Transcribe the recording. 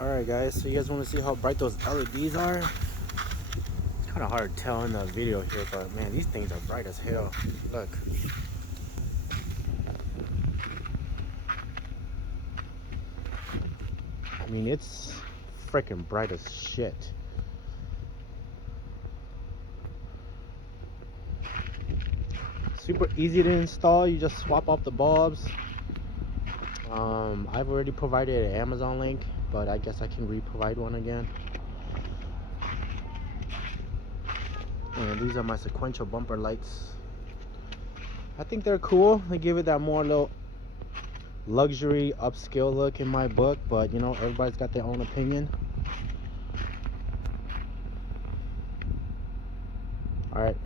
Alright guys, so you guys want to see how bright those LEDs are? It's kind of hard to tell in the video here, but man, these things are bright as hell. Look. I mean, it's freaking bright as shit. Super easy to install. You just swap out the bulbs. I've already provided an Amazon link, but I guess I can re-provide one again. And these are my sequential bumper lights. I think they're cool. They give it that more little luxury upscale look in my book, but you know, everybody's got their own opinion. All right.